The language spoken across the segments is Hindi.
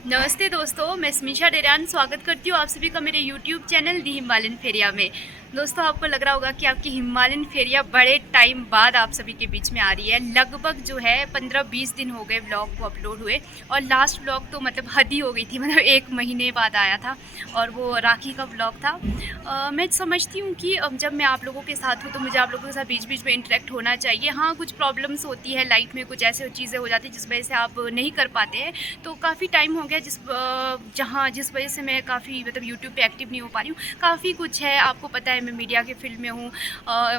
नमस्ते दोस्तों, मैं स्मिशा डेरान स्वागत करती हूँ आप सभी का मेरे यूट्यूब चैनल दी हिमालयन फेरिया में। दोस्तों, आपको लग रहा होगा कि आपकी हिमालयन फेरिया बड़े टाइम बाद आप सभी के बीच में आ रही है। लगभग जो है 15-20 दिन हो गए व्लॉग को अपलोड हुए, और लास्ट व्लॉग तो मतलब हद ही हो गई थी, मतलब 1 महीने बाद आया था, और वो राखी का व्लॉग था। मैं समझती हूँ कि जब मैं आप लोगों के साथ हूँ तो मुझे आप लोगों के साथ बीच बीच में इंटरेक्ट होना चाहिए। हाँ, कुछ प्रॉब्लम्स होती है लाइफ में, कुछ ऐसे चीज़ें हो जाती है जिस वजह से आप नहीं कर पाते हैं। तो काफ़ी टाइम हो गया जिस वजह से मैं काफ़ी मतलब यूट्यूब पे एक्टिव नहीं हो पा रही हूँ। काफ़ी कुछ है, आपको पता है मैं मीडिया के फील्ड में हूँ,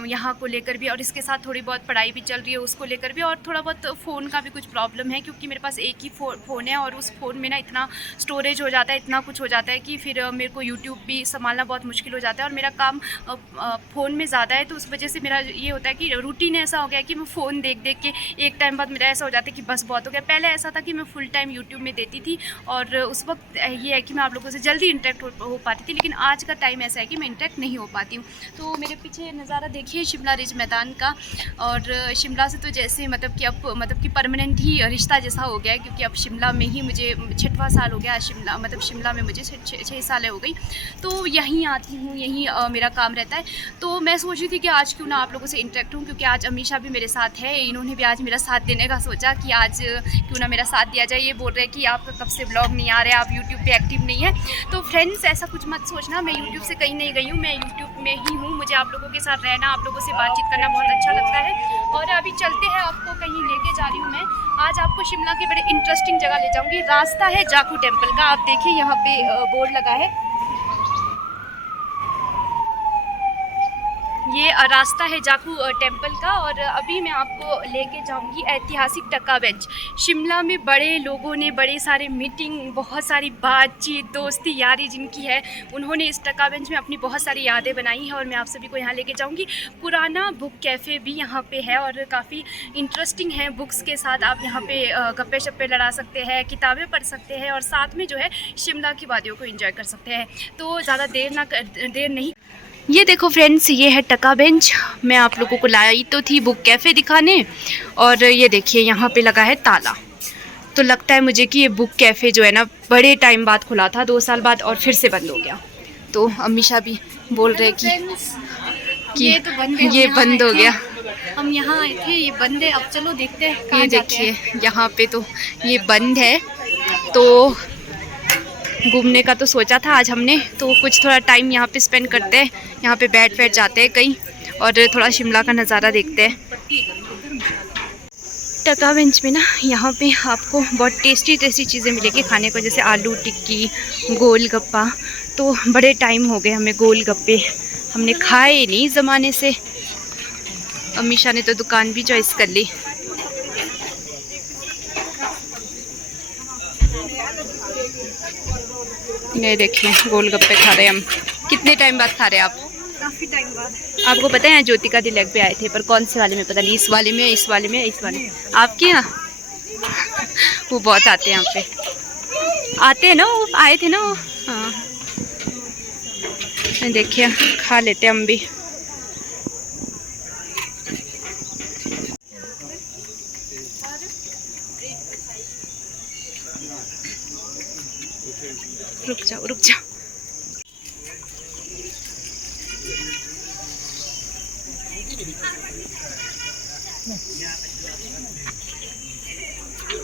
यहाँ को लेकर भी, और इसके साथ थोड़ी बहुत पढ़ाई भी चल रही है उसको लेकर भी, और थोड़ा बहुत फ़ोन का भी कुछ प्रॉब्लम है, क्योंकि मेरे पास एक ही फ़ोन है, और उस फ़ोन में ना इतना स्टोरेज हो जाता है, इतना कुछ हो जाता है कि फिर मेरे को यूट्यूब भी संभालना बहुत मुश्किल हो जाता है, और मेरा काम फ़ोन में ज़्यादा है। तो उस वजह से मेरा ये होता है कि रूटीन ऐसा हो गया है कि मैं फ़ोन देख देख के एक टाइम बाद मेरा ऐसा हो जाता है कि बस बहुत हो गया। पहले ऐसा था कि मैं फुल टाइम यूट्यूब में देती थी, और उस वक्त ये है कि मैं आप लोगों से जल्दी इंटरेक्ट हो पाती थी, लेकिन आज का टाइम ऐसा है कि मैं इंटरेक्ट नहीं हो पाती हूँ। तो मेरे पीछे नज़ारा देखिए शिमला रिज मैदान का, और शिमला से तो जैसे मतलब कि परमानेंट ही रिश्ता जैसा हो गया है, क्योंकि अब शिमला में ही मुझे 6वां साल हो गया। शिमला में मुझे 6 साल हो गई, तो यहीं आती हूँ, यहीं मेरा काम रहता है। तो मैं सोच रही थी कि आज क्यों ना आप लोगों से इंटरेक्ट हूँ, क्योंकि आज अमीशा भी मेरे साथ है, इन्होंने भी आज मेरा साथ देने का सोचा कि आज क्यों ना मेरा साथ दिया जाए। ये बोल रहे हैं कि आपका कब से ब्लॉग नहीं आ रहा है, आप यूट्यूब पे एक्टिव नहीं है। तो फ्रेंड्स, ऐसा कुछ मत सोचना, मैं यूट्यूब से कहीं नहीं गई हूँ, मैं यूट्यूब में ही हूँ। मुझे आप लोगों के साथ रहना, आप लोगों से बातचीत करना बहुत अच्छा लगता है। और अभी चलते हैं, आपको कहीं लेके जा रही हूँ मैं। आज आपको शिमला के बड़े इंटरेस्टिंग जगह ले जाऊँगी। रास्ता है जाखू टेम्पल का, आप देखिए यहाँ पे बोर्ड लगा है, ये रास्ता है जाखू टेम्पल का। और अभी मैं आपको लेके जाऊंगी ऐतिहासिक टक्का बेंच। शिमला में बड़े लोगों ने बड़े सारे मीटिंग, बहुत सारी बातचीत, दोस्ती यारी जिनकी है, उन्होंने इस टक्का बेंच में अपनी बहुत सारी यादें बनाई हैं, और मैं आप सभी को यहाँ लेके जाऊंगी। पुराना बुक कैफ़े भी यहाँ पे है, और काफ़ी इंटरेस्टिंग है। बुक्स के साथ आप यहाँ पे गप्पे शप्पे लड़ा सकते हैं, किताबें पढ़ सकते हैं, और साथ में जो है शिमला की वादियों को एंजॉय कर सकते हैं। तो ज़्यादा देर नहीं, ये देखो फ्रेंड्स, ये है टक्का बेंच। मैं आप लोगों को लाई तो थी बुक कैफ़े दिखाने, और ये देखिए यहाँ पे लगा है ताला। तो लगता है मुझे कि ये बुक कैफ़े जो है ना, बड़े टाइम बाद खुला था, 2 साल बाद, और फिर से बंद हो गया। तो अमीशा भी बोल रहे कि ये तो बंद है, ये बंद हो गया। हम यहाँ आए थे, ये बंद है। अब चलो देखते हैं। ये देखिए यहाँ पे तो ये बंद है। तो घूमने का तो सोचा था आज हमने, तो कुछ थोड़ा टाइम यहाँ पे स्पेंड करते हैं, यहाँ पे बैठ जाते हैं कहीं, और थोड़ा शिमला का नज़ारा देखते हैं। टक्का बेंच में ना, यहाँ पे आपको बहुत टेस्टी टेस्टी चीज़ें मिलेगी खाने को, जैसे आलू टिक्की, गोलगप्पा। तो बड़े टाइम हो गए हमें गोलगप्पे हमने खाए नहीं ज़माने से। अमीशा ने तो दुकान भी चॉइस कर ली। ये देखिए गोलगप्पे खा रहे हैं हम। कितने टाइम बाद खा रहे हैं आप? काफी टाइम बाद। आपको पता है ज्योतिका दी लेग पे आए थे, पर कौन से वाले में पता नहीं, इस वाले में, इस वाले में, इस वाले में। आपके यहाँ वो बहुत आते हैं, यहाँ पे आते हैं ना, वो आए थे ना वो। हाँ, देखिए खा लेते हम भी। रुक जाओ रुक जाओ।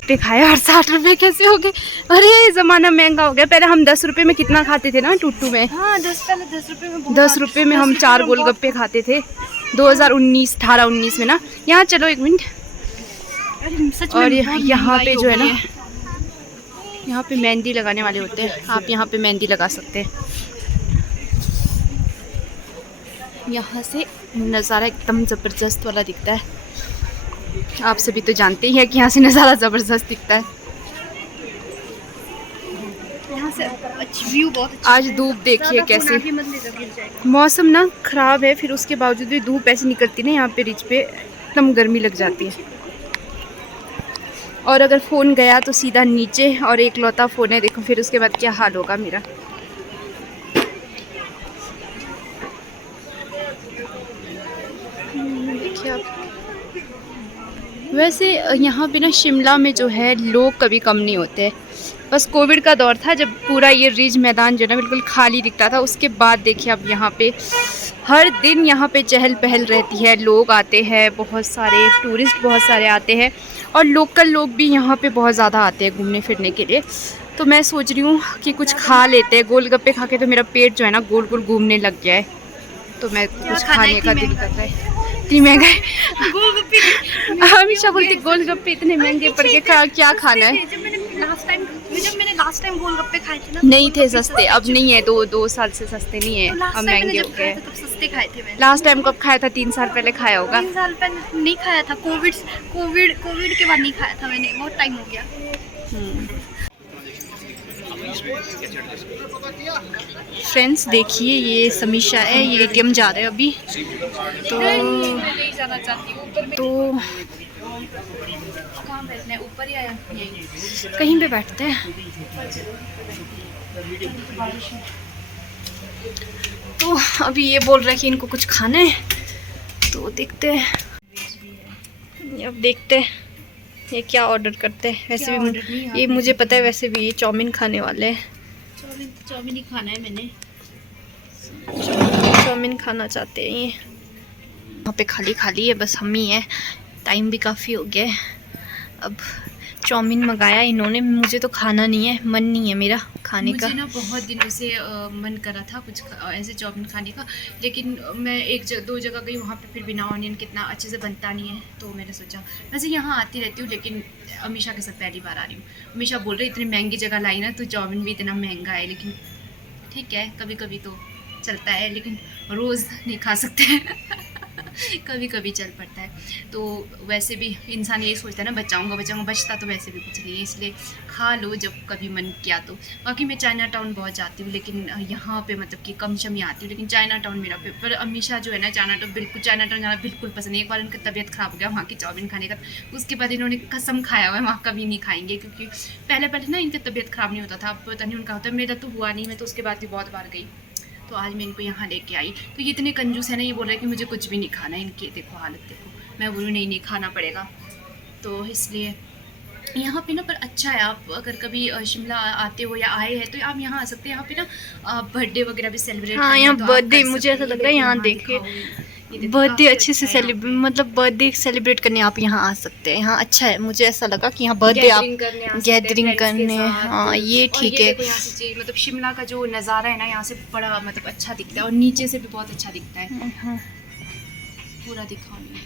पे खाया, और 60 रुपये कैसे हो गए? अरे ये ज़माना महंगा हो गया। पहले हम 10 रुपये में कितना खाते थे ना टूटू में। हाँ, 10 रुपये में 10 रुपये में हम 4 गोलगप्पे खाते थे 2019, 18-19 में ना। यहाँ चलो 1 मिनट। सच में और बहुत यहाँ पे महंगाई जो है हो ना, गई है। यहाँ पे मेहंदी लगाने वाले होते हैं, आप यहाँ पे मेहंदी लगा सकते हैं। यहाँ से नज़ारा एकदम ज़बरदस्त वाला दिखता है। आप सभी तो जानते ही हैं कि यहाँ से नज़ारा ज़बरदस्त दिखता है। यहाँ से व्यू बहुत अच्छा आज धूप देखिए कैसे, आगे मत ले जाओ, गिर जाएगा। मौसम ना ख़राब है, फिर उसके बावजूद भी धूप ऐसे निकलती ना यहाँ पे रिच पे, एकदम गर्मी लग जाती है। और अगर फ़ोन गया तो सीधा नीचे, और एक लौता फ़ोन है, देखो फिर उसके बाद क्या हाल होगा मेरा। देखिए आप, वैसे यहाँ पे ना शिमला में जो है लोग कभी कम नहीं होते। बस कोविड का दौर था जब पूरा ये रिज मैदान जो है ना बिल्कुल खाली दिखता था। उसके बाद देखिए अब यहाँ पे हर दिन यहाँ पे चहल पहल रहती है, लोग आते हैं, बहुत सारे टूरिस्ट बहुत सारे आते हैं और लोकल लोग भी यहाँ पे बहुत ज़्यादा आते हैं घूमने फिरने के लिए। तो मैं सोच रही हूँ कि कुछ खा लेते हैं। गोलगप्पे खा के तो मेरा पेट जो है ना गोल गोल घूमने लग गया है, तो मैं कुछ खाने का दिल कर रहा है। इतनी महंगा है, हमेशा बोलती गोलगप्पे इतने महंगे पड़ के क्या खाना है। जब मैंने लास्ट टाइम गोलगप्पे खाए थे ना, नहीं थे सस्ते, अब नहीं है, दो साल से सस्ते नहीं है, अब महंगे हो गए। तब सस्ते खाए थे मैंने। लास्ट टाइम कब खाया था? 3 साल पहले खाया होगा। 3 साल पहले नहीं खाया था, कोविड के बाद नहीं खाया था मैंने, बहुत टाइम हो गया। फ्रेंड्स देखिए ये समीक्षा है, ये एटीएम जा रहे हैं अभी, तो जाना चाहती हूँ ऊपर ही आया, कहीं पे बैठते हैं। तो अभी ये बोल रहे हैं कि इनको कुछ खाना है, तो देखते हैं, अब देखते हैं ये क्या ऑर्डर करते हैं। वैसे भी ये मुझे पता है, वैसे भी ये चाउमीन खाने वाले हैं। चाउमीन ही खाना है मैंने, चाउमीन खाना चाहते हैं ये। वहाँ पे खाली खाली है, बस हम ही हैं, टाइम भी काफ़ी हो गया है। अब चाउमीन मंगाया इन्होंने, मुझे तो खाना नहीं है, मन नहीं है मेरा खाने का। मुझे ना बहुत दिनों से मन करा था कुछ ऐसे चाउमीन खाने का, लेकिन मैं दो जगह गई, वहाँ पे फिर बिना ऑनियन कितना अच्छे से बनता नहीं है, तो मैंने सोचा वैसे यहाँ आती रहती हूँ, लेकिन अमीशा के साथ पहली बार आ रही हूँ। अमीशा बोल रही इतनी महंगी जगह लाई ना, तो चाउमीन भी इतना महंगा है, लेकिन ठीक है कभी कभी तो चलता है, लेकिन रोज़ नहीं खा सकते कभी कभी चल पड़ता है। तो वैसे भी इंसान यही सोचता है ना, बचाऊंगा, बचता तो वैसे भी कुछ नहीं है, इसलिए खा लो जब कभी मन किया तो। बाकी मैं चाइना टाउन बहुत जाती हूँ, लेकिन यहाँ पे मतलब कि कम शम ही आती हूँ, लेकिन चाइना टाउन मेरा पर अमीशा जो है ना, चाइना टाउन जाना बिल्कुल पसंद नहीं। एक बार उनका तबीयत ख़राब हो गया वहाँ की चाउमीन खाने का, उसके बाद इन्होंने कसम खाया हुआ है वहाँ कभी नहीं खाएंगे, क्योंकि पहले ना इनका तबीयत ख़राब नहीं होता था, अब पता नहीं उनका होता है, मेरा तो हुआ नहीं, मैं तो उसके बाद भी बहुत बार गई। तो आज मैं इनको यहाँ लेके आई, तो ये इतने कंजूस है ना, ये बोल रहे हैं कि मुझे कुछ भी नहीं खाना है, इनकी देखो हालत देखो। मैं बोलूँ नहीं खाना पड़ेगा, तो इसलिए यहाँ पे ना पर अच्छा है। आप अगर कभी शिमला आते हो या आए हैं तो आप यहाँ आ सकते हैं। यहाँ पे ना बर्थडे वगैरह भी सेलिब्रेट, हाँ यहाँ बर्थडे, मुझे ऐसा लग रहा है यहाँ देखे बर्थडे अच्छे से मतलब बर्थडे सेलिब्रेट करने आप यहाँ आ सकते हैं। यहाँ अच्छा है, मुझे ऐसा लगा कि यहाँ बर्थडे आप गैदरिंग करने, हाँ ये ठीक है। मतलब शिमला का जो नज़ारा है ना, यहाँ से बड़ा मतलब अच्छा दिखता है, और नीचे से भी बहुत अच्छा दिखता है। पूरा दिखाऊंगी,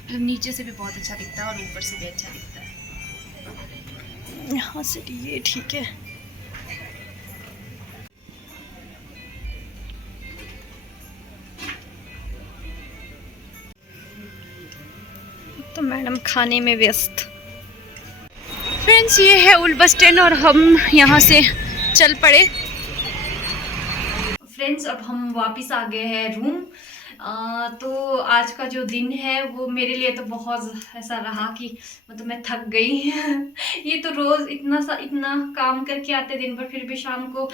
मतलब नीचे से भी बहुत अच्छा दिखता है और ऊपर से भी अच्छा दिखता है। यहाँ से ये ठीक है। तो मैडम खाने में व्यस्त। फ्रेंड्स ये है ओल्ड बस स्टैंड और हम यहाँ से चल पड़े। फ्रेंड्स अब हम वापस आ गए हैं रूम। तो आज का जो दिन है वो मेरे लिए तो बहुत ऐसा रहा कि मतलब मैं थक गई ये तो रोज़ इतना काम करके आते दिन भर, फिर भी शाम को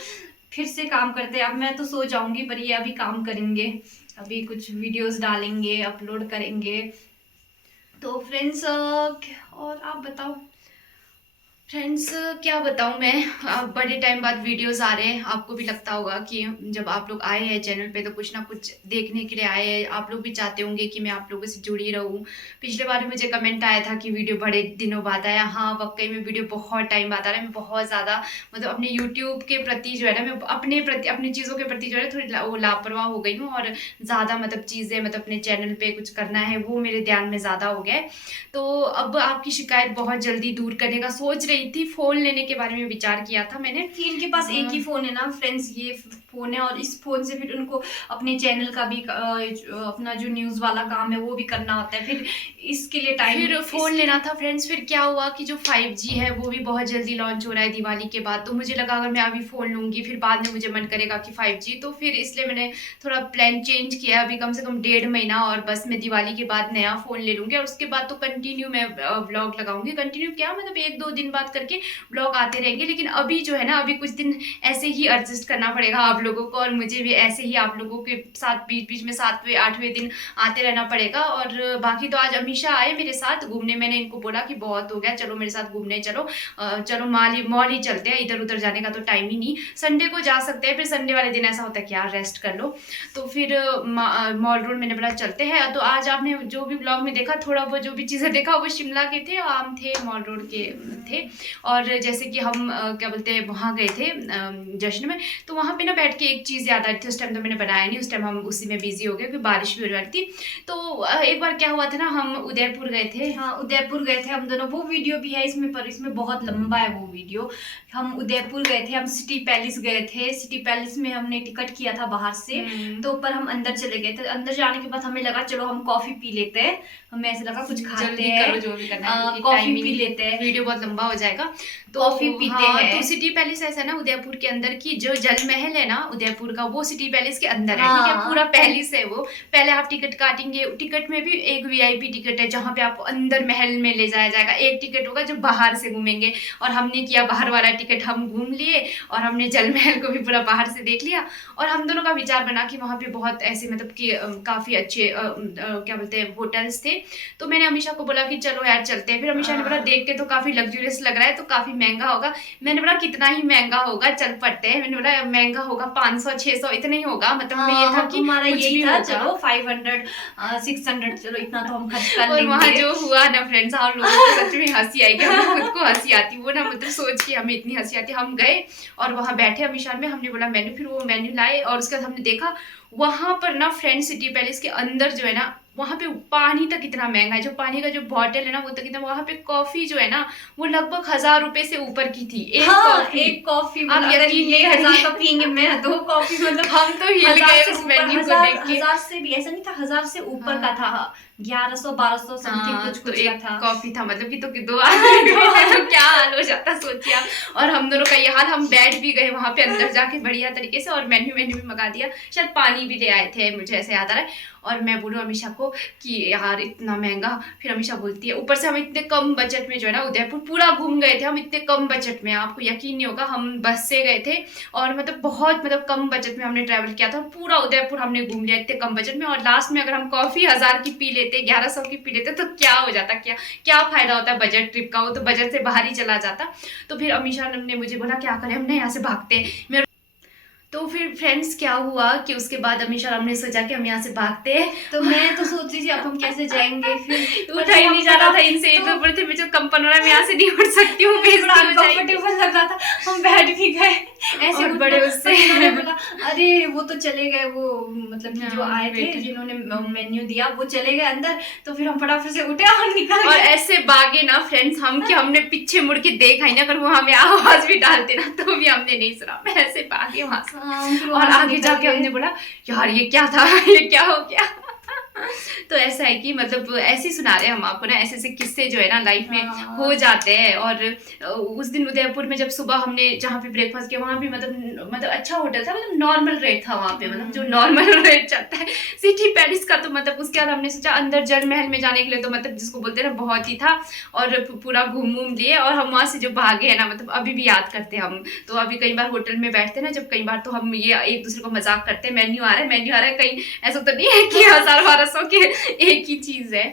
फिर से काम करते। अब मैं तो सो जाऊंगी, पर ये अभी काम करेंगे, अभी कुछ वीडियोस डालेंगे, अपलोड करेंगे। तो फ्रेंड्स और आप बताओ फ्रेंड्स, क्या बताऊं मैं, बड़े टाइम बाद वीडियोस आ रहे हैं। आपको भी लगता होगा कि जब आप लोग आए हैं चैनल पे तो कुछ ना कुछ देखने के लिए आए हैं। आप लोग भी चाहते होंगे कि मैं आप लोगों से जुड़ी रहूं। पिछले बार मुझे कमेंट आया था कि वीडियो बड़े दिनों बाद आया। हाँ वाकई में वीडियो बहुत टाइम बाद आ रहा है। मैं बहुत ज़्यादा मतलब अपने यूट्यूब के प्रति जो है ना, मैं अपनी चीज़ों के प्रति जो है थोड़ी वो लापरवाह हो गई हूँ, और ज़्यादा मतलब चीज़ें मतलब अपने चैनल पर कुछ करना है वो मेरे ध्यान में ज़्यादा हो गया है। तो अब आपकी शिकायत बहुत जल्दी दूर करने का सोच रही थी। फोन लेने के बारे में विचार किया था मैंने। इनके पास एक ही फोन है ना फ्रेंड्स, ये फोन है, और इस फोन से फिर उनको अपने चैनल का भी अपना जो न्यूज वाला काम है वो भी करना होता है, फिर इसके लिए टाइम फिर फोन लेना था फ्रेंड्स। फिर क्या हुआ कि जो 5G है वो भी बहुत जल्दी लॉन्च हो रहा है दिवाली के बाद, तो मुझे लगा अगर मैं अभी फोन लूंगी फिर बाद में मुझे मन करेगा कि 5G, तो फिर इसलिए मैंने थोड़ा प्लान चेंज किया। अभी कम से कम 1.5 महीना और बस मैं दिवाली के बाद नया फोन ले लूंगी, और उसके बाद तो कंटिन्यू मैं व्लॉग लगाऊंगी। कंटिन्यू क्या मतलब 1-2 दिन बाद करके ब्लॉग आते रहेंगे, लेकिन अभी जो है ना, अभी कुछ दिन ऐसे ही एडजस्ट करना पड़ेगा आप लोगों को, और मुझे भी ऐसे ही आप लोगों के साथ बीच बीच में 7वें 8वें दिन आते रहना पड़ेगा। और बाकी तो आज अमीशा आए मेरे साथ घूमने, मैंने इनको बोला कि बहुत हो गया, चलो मेरे साथ घूमने चलो, चलो मॉल ही चलते हैं, इधर उधर जाने का तो टाइम ही नहीं। संडे को जा सकते हैं, फिर संडे वाले दिन ऐसा होता है कि यार रेस्ट कर लो, तो फिर मॉल रोड मैंने बोला चलते हैं। तो आज आपने जो भी ब्लॉग में देखा, थोड़ा वो जो भी चीज़ें देखा वो शिमला के थे, आम थे, मॉल रोड के थे। और जैसे कि हम क्या बोलते हैं वहाँ गए थे जश्न में, तो वहाँ पे ना बैठ के एक चीज़ याद आई थी। उस टाइम तो मैंने बनाया नहीं, उस टाइम हम उसी में बिजी हो गए क्योंकि बारिश भी हो रही थी। तो एक बार क्या हुआ था ना, हम उदयपुर गए थे। हाँ, उदयपुर गए थे हम दोनों, वो वीडियो भी है इसमें, पर इसमें बहुत लंबा है वो वीडियो। हम उदयपुर गए थे, हम सिटी पैलेस गए थे। सिटी पैलेस में हमने टिकट किया था बाहर से, तो ऊपर हम अंदर चले गए थे। अंदर जाने के बाद हमें लगा चलो हम कॉफी पी लेते हैं, हमें ऐसा लगा कुछ खाते हैं, जो भी करना है, कॉफी पी लेते हैं, वीडियो बहुत लंबा हो जाएगा, तो कॉफी पीते हैं। तो सिटी पैलेस ऐसा है ना उदयपुर के अंदर की, जो जल महल है ना उदयपुर का, वो सिटी पैलेस के अंदर है, ठीक है, पूरा पैलेस है वो। पहले आप टिकट काटेंगे, टिकट में भी एक वीआईपी टिकट है जहाँ पे आपको अंदर महल में ले जाया जाएगा। एक टिकट होगा जो बाहर से घूमेंगे, और हमने किया बाहर वाला टिकट, हम घूम लिए और हमने जल महल को भी पूरा बाहर से देख लिया। और हम दोनों का विचार बना कि वहाँ पे बहुत ऐसे मतलब कि काफ़ी अच्छे क्या बोलते हैं होटल्स थे। तो मैंने अमीशा को बोला कि चलो यार चलते हैं। फिर अमीशा ने बोला देख के तो काफ़ी लग्जूरियस लग रहा है, तो काफ़ी महंगा होगा। मैंने बोला कितना ही महंगा होगा, चल पड़ते हैं। मैंने बोला महंगा होगा 500-600 इतना ही होगा, मतलब हमें ये था कि हमारा कुछ यही भी था, होगा। चलो 500-600 चलो इतना तो हम खर्च कर और लेंगे। वहाँ जो हुआ ना फ्रेंड्स, हम लोगों को सच में हंसी आई, कि हमें खुद को हंसी आती, वो ना मतलब सोच के हमें इतनी हंसी आती। हम गए और वहाँ बैठे अमीशा में, हमने बोला मेन्यू, फिर वो मेन्यू लाए और उसके बाद हमने देखा वहाँ पर ना फ्रेंड सिटी पैलेस के अंदर जो है ना, वहाँ पे पानी तक इतना महंगा है, जो पानी का जो बॉटल है ना वो तक इतना, वहाँ पे कॉफी जो है ना वो लगभग 1000 रुपए से ऊपर की थी एक कॉफी। एक कॉफी आप यकीन नहीं 1000 का पियेंगे, मैं 2 कॉफी मतलब हम तो हिल गए उस मेन्यू को देख के। 1000 से भी ऐसा नहीं था, 1000 से ऊपर का था, 1100-1200 समथिंग कुछ तो का एक था। कॉफी था, मतलब कि तो दो आदमी तो क्या हाल हो जाता सोचिए आप। और हम दोनों का ये हाल, हम बैठ भी गए वहां पे अंदर जाके बढ़िया तरीके से, और मेन्यू भी मंगा दिया, शायद पानी भी ले आए थे, मुझे ऐसे याद आ रहा है। और मैं बोलूँ अमीशा को कि यार इतना महंगा, फिर अमीशा बोलती है, ऊपर से हम इतने कम बजट में जो है ना उदयपुर पूरा घूम गए थे, हम इतने कम बजट में, आपको यकीन नहीं होगा, हम बस से गए थे और मतलब बहुत मतलब कम बजट में हमने ट्रैवल किया था, पूरा उदयपुर हमने घूम लिया इतने कम बजट में। और लास्ट में अगर हम कॉफी 1000 की पी लेते, 1100 की पी लेते, तो क्या हो जाता, क्या फायदा होता बजट ट्रिप का, वो तो बजट से बाहर ही चला जाता। तो फिर अमीशा ने मुझे बोला क्या करें, हम ना यहाँ से भागते। मेरे तो फिर फ्रेंड्स क्या हुआ कि उसके बाद अमीशा हमने सोचा कि हम यहाँ से भागते हैं। तो मैं तो सोच रही थी अब हम कैसे जाएंगे, फिर उठा ही नहीं जा रहा था इनसे, तो बोलते मैं जो कंपनोरा में यहाँ से नहीं उठ सकती हूँ, अनकंफर्टेबल लग रहा था, हम बैठ भी गए ऐसे और बड़े उससे उन्होंने बोला अरे वो तो चले गए, वो मतलब कि जो हाँ, आए थे बेटे। जिन्होंने मेन्यू दिया वो चले गए अंदर, तो फिर हम फटाफट से उठे और निकल और गए। ऐसे भागे ना फ्रेंड्स हम कि हमने पीछे मुड़ के देखा ही ना, अगर वो हमें आवाज भी डालते ना तो भी हमने नहीं सुना, मैं ऐसे भागे वहां से। फिर और वहाँ से आगे निकल जाके गए। हमने बोला यार ये क्या था, ये क्या हो गया। तो ऐसा है कि मतलब ऐसे ही सुना रहे हैं हम आपको ना, ऐसे ऐसे किस्से जो है ना लाइफ में हाँ। हो जाते हैं। और उस दिन उदयपुर में जब सुबह हमने जहाँ पे ब्रेकफास्ट किया, वहाँ भी मतलब अच्छा होटल था, मतलब नॉर्मल रेट था वहाँ पे, मतलब जो नॉर्मल रेट चलता है सिटी पैलेस का। तो मतलब उसके बाद हमने सोचा अंदर जल महल में जाने के लिए, तो मतलब जिसको बोलते हैं ना बहुत ही था, और पूरा घूम लिए। और हम वहाँ से जो भागे है ना, मतलब अभी भी याद करते हैं हम। तो अभी कई बार होटल में बैठते हैं ना जब, कई बार तो हम ये एक दूसरे को मजाक करते हैं, मेन्यू आ रहा है, कहीं ऐसा तो नहीं है कि 1000-1200 के एक ही चीज है।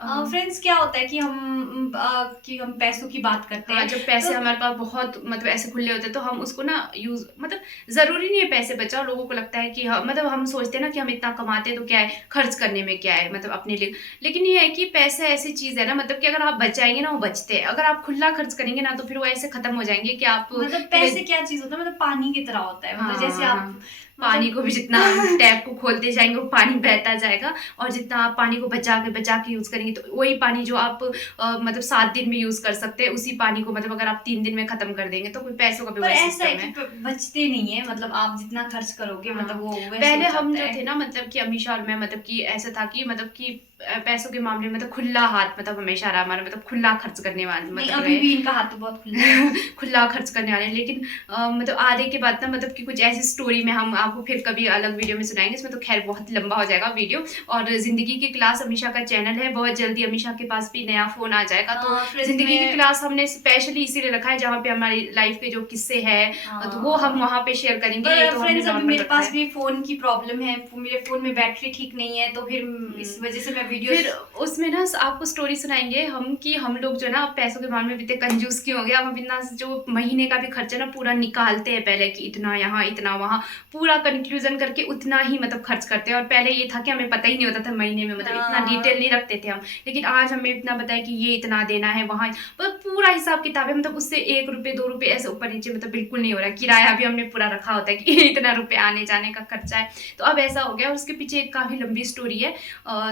फ्रेंड्स क्या होता है कि हम पैसों की बात करते हैं, जब पैसे तो हमारे पास बहुत मतलब ऐसे खुले होते हैं, तो हम उसको ना यूज, मतलब जरूरी नहीं है पैसे बचाओ, लोगों को लगता है कि मतलब हम सोचते हैं ना कि हम इतना कमाते हैं तो क्या है, खर्च करने में क्या है, मतलब अपने लिए। लेकिन ये है कि पैसा ऐसी चीज है ना, मतलब कि अगर आप बचाएंगे ना वो बचते हैं, अगर आप खुला खर्च करेंगे ना तो फिर वो ऐसे खत्म हो जाएंगे कि आप मतलब पैसे क्या चीज होता है, मतलब पानी की तरह होता है, मतलब जैसे आप पानी को भी जितना टैप को खोलते जाएंगे वो पानी बहता जाएगा, और जितना आप पानी को बचा के यूज करेंगे तो वही पानी जो आप मतलब 7 दिन में यूज कर सकते हैं, उसी पानी को मतलब अगर आप 3 दिन में खत्म कर देंगे तो कोई पैसों का भी पर वही ऐसा है सिस्टम है। कि बचते नहीं है, मतलब आप जितना खर्च करोगे मतलब वो वैसे पहले हो हम जाता जो है। थे ना, मतलब कि अमीशा और मैं, मतलब कि ऐसा था कि मतलब कि पैसों के मामले में मतलब खुला हाथ मतलब हमेशा रहा हमारा, मतलब खुला खर्च करने वाले नहीं, मतलब अभी भी इनका हाथ तो बहुत खुला है। खुला खर्च करने वाले हैं। लेकिन मतलब आधे के बाद ना मतलब कि कुछ ऐसी स्टोरी में हम आपको फिर कभी अलग वीडियो में सुनाएंगे, इसमें तो खैर बहुत लंबा हो जाएगा वीडियो। और जिंदगी की क्लास अमीषा का चैनल है, बहुत जल्दी अमीषा के पास भी नया फोन आ जाएगा। तो फिर जिंदगी की इसमें- क्लास हमने स्पेशली इसीलिए रखा है जहाँ पे हमारी लाइफ के जो किस्से हैं तो वो हम वहाँ पे शेयर करेंगे। ये तो हमने फ्रेंड्स अभी नॉर्मल मेरे रखा पास है। भी फोन की प्रॉब्लम है, मेरे फोन में बैटरी ठीक नहीं है, तो फिर इस वजह से मैं वीडियो फिर उसमें ना आपको स्टोरी सुनाएंगे हम कि हम लोग जो है ना पैसों के मामले में इतने कंजूस क्यों हो गए। हम इतना जो महीने का भी खर्चा ना पूरा निकालते हैं पहले कि इतना यहाँ इतना वहाँ, पूरा कंक्लूजन करके उतना ही मतलब खर्च करते हैं। और पहले ये था कि हमें पता ही नहीं होता था महीने में, मतलब इतना डिटेल नहीं रखते थे हम। लेकिन आज हमें इतना बताया कि ये इतना देना है वहाँ, मतलब पूरा हिसाब किताब है। मतलब उससे 1 रुपये 2 रुपये ऐसे ऊपर नीचे मतलब बिल्कुल नहीं हो रहा है। किराया भी हमने पूरा रखा होता है कि इतना रुपये आने जाने का खर्चा है। तो अब ऐसा हो गया। और उसके पीछे एक काफ़ी लंबी स्टोरी है।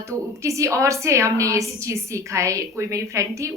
तो किसी और से हमने ये चीज़ सीखा है। कोई मेरी फ्रेंड थी,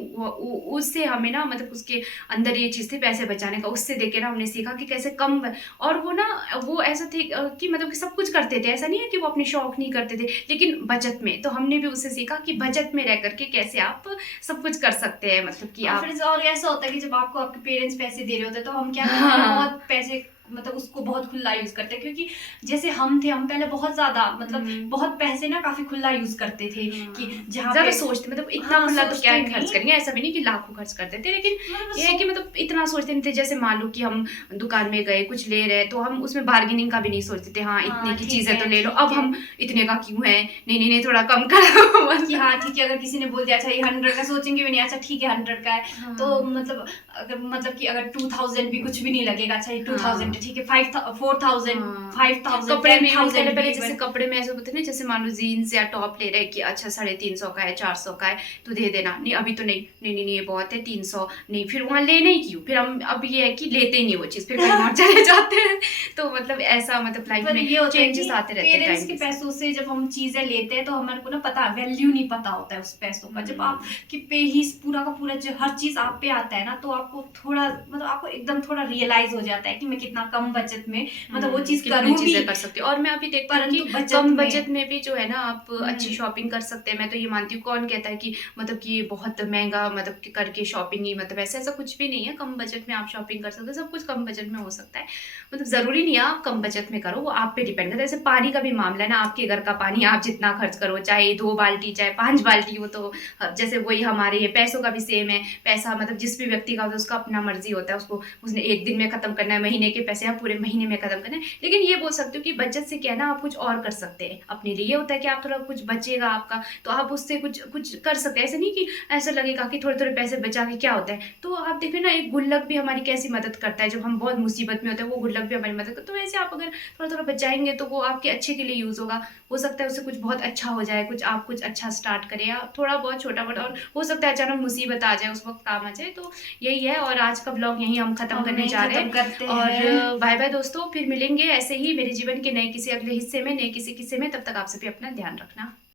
उससे हमें ना मतलब उसके अंदर ये चीज़ थी पैसे बचाने का, उससे देख के ना हमने सीखा कि कैसे कम। और वो ना वो ऐसा थे कि मतलब कि सब कुछ करते थे, ऐसा नहीं है कि वो अपने शौक नहीं करते थे, लेकिन बचत में। तो हमने भी उससे सीखा कि बचत में रह करके कैसे आप सब कुछ कर सकते हैं, मतलब कि आप फिर और ऐसा होता है कि जब आपको आपके पेरेंट्स पैसे दे रहे होते हैं तो हम क्या करते हैं, हाँ। बहुत पैसे मतलब उसको बहुत खुला यूज करते हैं। क्योंकि जैसे हम पहले बहुत ज्यादा मतलब बहुत पैसे ना काफी खुला यूज करते थे कि जहाँ ज्यादा पे सोचते, मतलब इतना हाँ, खुला तो क्या सोचते खर्च नहीं। करेंगे, ऐसा भी नहीं कि लाखों खर्च करते थे। लेकिन मतलब ये है कि मतलब इतना सोचते नहीं थे। जैसे मान लो कि हम दुकान में गए कुछ ले रहे हैं तो हम उसमें बार्गेनिंग का भी नहीं सोचते थे। हाँ इतने की ठीक चीज है तो ले लो, ठीक अब है। हम इतने का क्यों है, नहीं नहीं नहीं थोड़ा कम करो कि हाँ ठीक है, अगर किसी ने बोल दिया अच्छा ये 100 का, सोचेंगे भी नहीं अच्छा ठीक है 100 का है। तो मतलब अगर 2000 भी कुछ भी नहीं लगेगा, अच्छा ये 2000 ठीक है, 4000 5000 कपड़े में 10,000 पहले भी जैसे कपड़े में ऐसे होते ना, जैसे मान लो जीन्स या टॉप ले रहे हैं कि अच्छा 350 का है 400 का है तो दे देना, नहीं अभी तो नहीं नहीं नहीं, नहीं ये बहुत है 300 नहीं, फिर वहाँ लेना ही क्यों। फिर हम अब ये है कि लेते ही नहीं वो चीज़, फिर कहीं और चले जाते हैं। तो मतलब ऐसा मतलब लाइफ में ये होता है चेंजेस कि आते रहते हैं पेरेंट्स के टाइम के साथ। पैसों से जब हम चीजें लेते हैं तो हमारे को ना पता वैल्यू नहीं पता होता है उस पैसों का। जब आप कि पे ही पूरा का पूरा जो हर चीज आप पे आता है ना, तो आपको थोड़ा मतलब आपको एकदम थोड़ा रियलाइज हो जाता है कि मैं कितना कम बचत में मतलब वो चीज कितनी करूँ भी। चीजें कर सकते हो। और मैं अभी देखती हूँ परंतु कि बचत कम में- बजट में भी जो है ना आप अच्छी शॉपिंग कर सकते हैं। मैं तो ये मानती हूँ, कौन कहता है कि मतलब कि बहुत महंगा मतलब कि करके शॉपिंग ही मतलब ऐसा कुछ भी नहीं है। कम बजट में आप शॉपिंग कर सकते हो, सब कुछ कम बजट में हो सकता है। मतलब जरूरी नहीं है आप कम बजट में करो, वो आप पे डिपेंड करता है। जैसे पानी का भी मामला है ना, आपके घर का पानी आप जितना खर्च करो, चाहे 2 बाल्टी चाहे 5 बाल्टी हो, तो जैसे वही हमारे ये पैसों का भी सेम है। पैसा मतलब जिस भी व्यक्ति का होता है उसका अपना मर्जी होता है, उसको उसने एक दिन में खत्म करना है, महीने के पैसे आप पूरे महीने में खत्म करना है। लेकिन ये बोल सकते हो कि बचत से क्या है ना, आप कुछ और कर सकते हैं अपने लिए। ये होता है कि आप थोड़ा कुछ बचेगा आपका तो आप उससे कुछ कर सकते हैं। ऐसा नहीं कि ऐसा लगेगा कि थोड़े थोड़े पैसे बचा के क्या होता है। तो आप देखिए ना, एक गुल्लक भी हमारी कैसी मदद करता है जब हम बहुत मुसीबत में होते हैं, वो गुल्लक भी हमारी मदद करता है। तो वैसे आप अगर थोड़ा थोड़ा बचाएंगे तो वो आपके अच्छे के लिए यूज होगा। हो सकता है उससे कुछ बहुत अच्छा हो जाए, कुछ अच्छा स्टार्ट करें, या थोड़ा बहुत छोटा मोटा, और हो सकता है अचानक मुसीबत आ जाए उस वक्त काम आ जाए। तो यही है। और आज का ब्लॉग यहीं हम खत्म करने जा रहे हैं। और बाय बाय दोस्तों, फिर मिलेंगे ऐसे ही मेरे जीवन के नए किसी अगले हिस्से में, नए किसी किस्से में। तब तक आप सभी अपना ध्यान रखना।